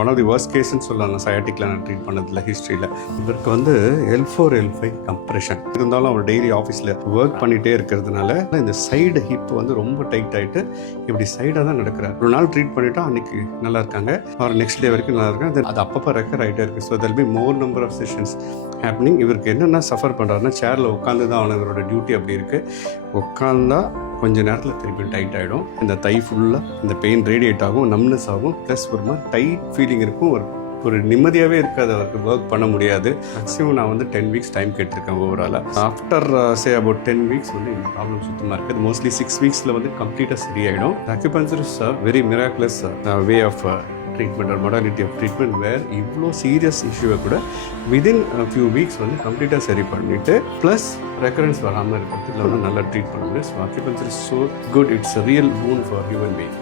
One of the worst கேஸ்ன்னு சொல்லலாம் சயாட்டிக்கில் நான் treat பண்ணதில்ல ஹிஸ்ட்ரியில். இவருக்கு வந்து L4-L5 கம்ப்ரெஷன் இருந்தாலும் அவர் டெய்லி ஆஃபீஸில் ஒர்க் பண்ணிகிட்டே இருக்கிறதுனால இந்த சைடு ஹிப் வந்து ரொம்ப டைட் ஆகிட்டு இப்படி சைடாக தான் நடக்கிறார். ஒரு நாள் ட்ரீட் பண்ணிவிட்டா அன்றைக்கி நல்லா இருக்காங்க, அவர் நெக்ஸ்ட் டே வரைக்கும் நல்லா இருக்காங்க. அது அப்பப்போ ரெக்கர் ஆகிட்டே இருக்குது. So there'll be more number of sessions happening. இவருக்கு என்னென்ன சஃபர் பண்ணுறாருன்னா சேரில் உட்காந்து தான் அவனோட டியூட்டி அப்படி இருக்குது. உட்காந்தா கொஞ்ச நேரத்தில் திருப்பி டைட் ஆகிடும். இந்த தை ஃபுல்லாக இந்த பெயின் ரேடியேட் ஆகும், நம்னஸ் ஆகும், ப்ளஸ் ஒரு மாதிரி டைட் ஃபீலிங் இருக்கும். ஒரு நிம்மதியாகவே இருக்காது, அவருக்கு ஒர்க் பண்ண முடியாது. மேக்ஸிமம் நான் வந்து 10 வீக்ஸ் டைம் கேட்டிருக்கேன் ஓவராலாக. ஆஃப்டர் அபவுட் 10 வீக்ஸ் வந்து இந்த ப்ராப்ளம் சுத்தமாக இருக்குது. மோஸ்ட்லி 6 வீக்ஸில் வந்து கம்ப்ளீட்டாக சரியாயிடும். Acupuncture is very miraculous way of treatment or modality of treatment where இவ்வளோ சீரியஸ் இஷ்யூவை கூட விதின் ஃபியூ வீக்ஸ் வந்து கம்ப்ளீட்டாக சரி பண்ணிவிட்டு ப்ளஸ் ரெக்கரன்ஸ் வராமல் இருக்கிறதுல வந்து நல்லா ட்ரீட் பண்ண முடியும். So acupuncture is so good, it's a real boon for human being.